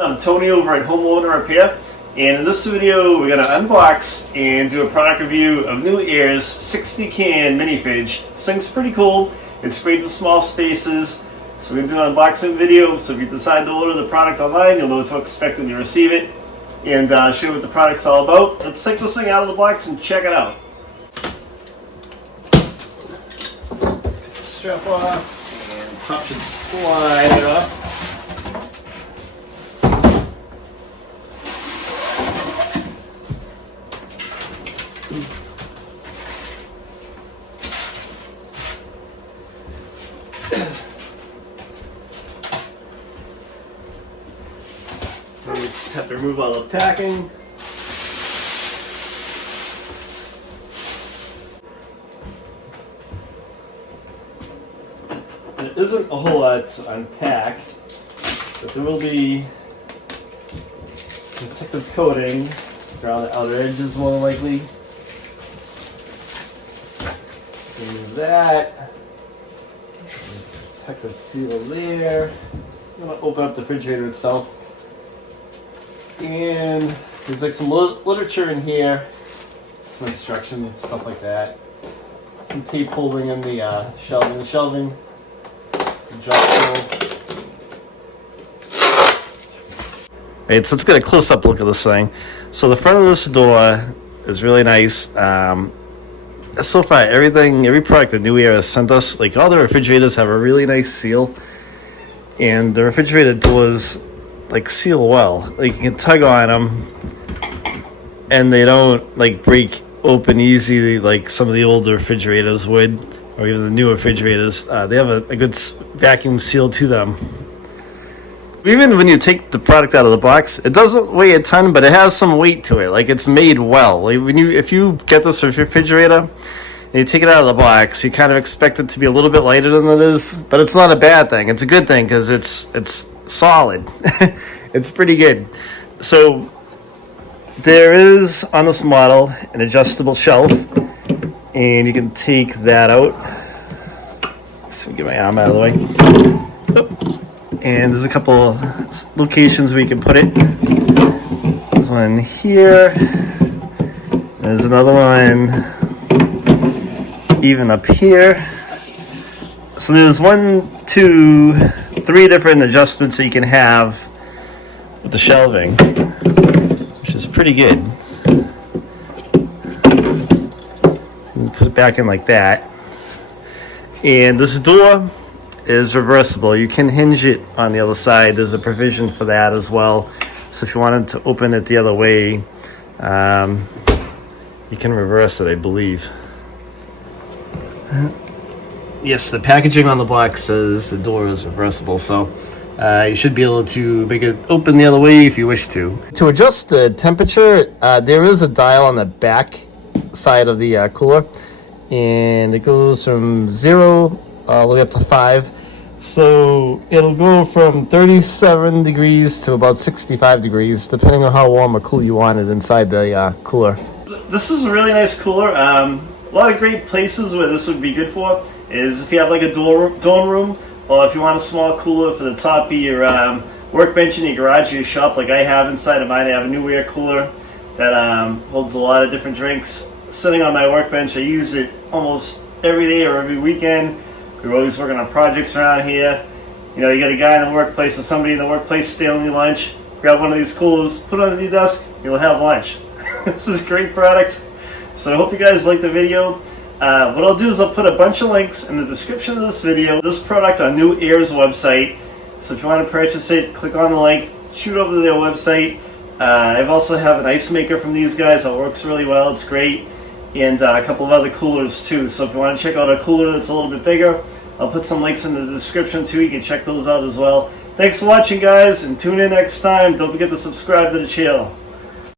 I'm Tony over at Homeowner Repair, and in this video we're going to unbox and do a product review of NewAir's 60 can mini fridge. This thing's pretty cool. It's great for small spaces, so we're going to do an unboxing video. So if you decide to order the product online, you'll know what to expect when you receive it, and show you what the product's all about. Let's take this thing out of the box and check it out. Strap off, and top should slide up. So we just have to remove all the packing. There isn't a whole lot to unpack, but there will be protective coating around the outer edges more than likely. Remove that. Protective seal there. I'm going to open up the refrigerator itself. And there's like some literature in here, some instructions and stuff like that. Some tape holding in the shelving. Some drop. Alright, so let's get a close-up look at this thing. So the front of this door is really nice. So far, every product that NewAir has sent us, like all the refrigerators have a really nice seal, and the refrigerator doors like seal well. Like you can tug on them, and they don't like break open easy like some of the older refrigerators would, or even the newer refrigerators. They have a good vacuum seal to them. Even when you take the product out of the box, it doesn't weigh a ton, but it has some weight to it. Like it's made well. Like if you get this refrigerator and you take it out of the box, you kind of expect it to be a little bit lighter than it is, but it's not a bad thing. It's a good thing because it's solid. It's pretty good. So there is on this model an adjustable shelf, and you can take that out. So get my arm out of the way. And there's a couple locations where you can put it. There's one here. There's another one even up here. So there's 1, 2, 3 different adjustments that you can have with the shelving, which is pretty good. And put it back in like that. And this door is reversible. You can hinge it on the other side. There's a provision for that as well. So if you wanted to open it the other way, you can reverse it, I believe. Yes, the packaging on the box says the door is reversible, so you should be able to make it open the other way if you wish to. To adjust the temperature, there is a dial on the back side of the cooler, and it goes from 0 all the way up to 5. So it'll go from 37 degrees to about 65 degrees, depending on how warm or cool you want it inside the cooler. This is a really nice cooler. A lot of great places where this would be good for is if you have like a dorm room, or if you want a small cooler for the top of your workbench in your garage or your shop, like I have inside of mine. I have a NewAir cooler that holds a lot of different drinks. Sitting on my workbench, I use it almost every day or every weekend. We're always working on projects around here. You know, you got a guy in the workplace or somebody in the workplace stealing your lunch. Grab one of these coolers, put it on your desk, you'll have lunch. This is a great product. So I hope you guys like the video. What I'll do is I'll put a bunch of links in the description of this video. This product on NewAir's website. So if you want to purchase it, click on the link, shoot over to their website. I've also have an ice maker from these guys that works really well. It's great. And a couple of other coolers too. So if you want to check out a cooler that's a little bit bigger, I'll put some links in the description too. You can check those out as well. Thanks for watching, guys, and tune in next time. Don't forget to subscribe to the channel.